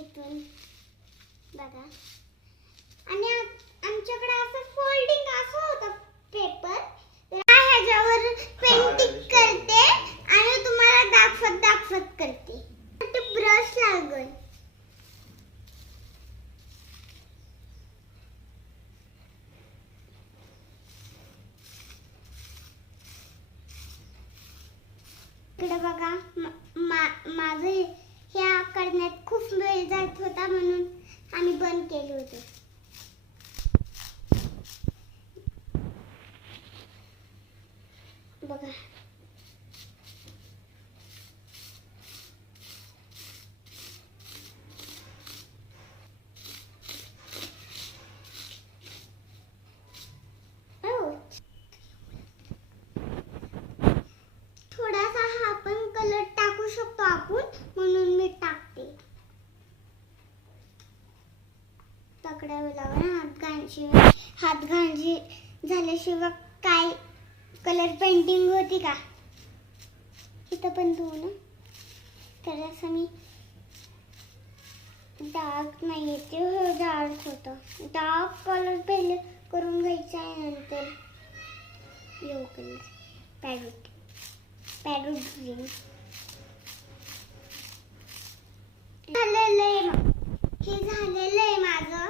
इथून बघा. आणि आमच्याकडे असं फोल्डिंग असं होतं पेपर. ह्याच्यावर पेंटिंग करते आणि तुम्हाला दाखवत करते. ते ब्रश लागल. इकडे बघा माझं ह्या करण्यात खूप वेळ जात होता म्हणून आम्ही बंद केलं होतं. बघा थोडासा हा पण कलर टाकू शकतो आपण म्हणून मी टाकते. तकड्यावर लावून हात घाणशी झाल्याशिवाय काय कलर पेंटिंग होती का? इथं पण धुवू ना. तर असं मी डार्क नाही ते डार्क होतं. डार्क कलर पहिले करून घ्यायचा आहे. नंतर येऊ कलर पॅरोट ग्रीन झालेलं आहे. हे झालेलं आहे माझं.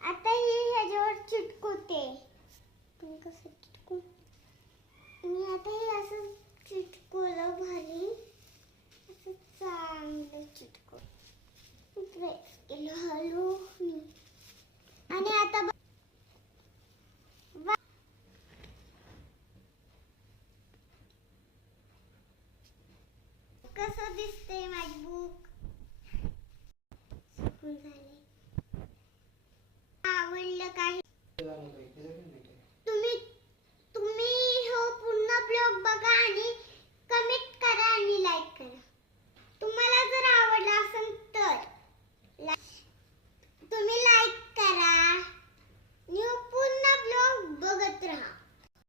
आता हे ह्याच्यावर चिटकवते. पण कसं चिटकू? मी आता हे असं चिटकवलं भारी. असं चांगलं चिटकव प्रेस केलं हलू. आणि आता कसं दिसते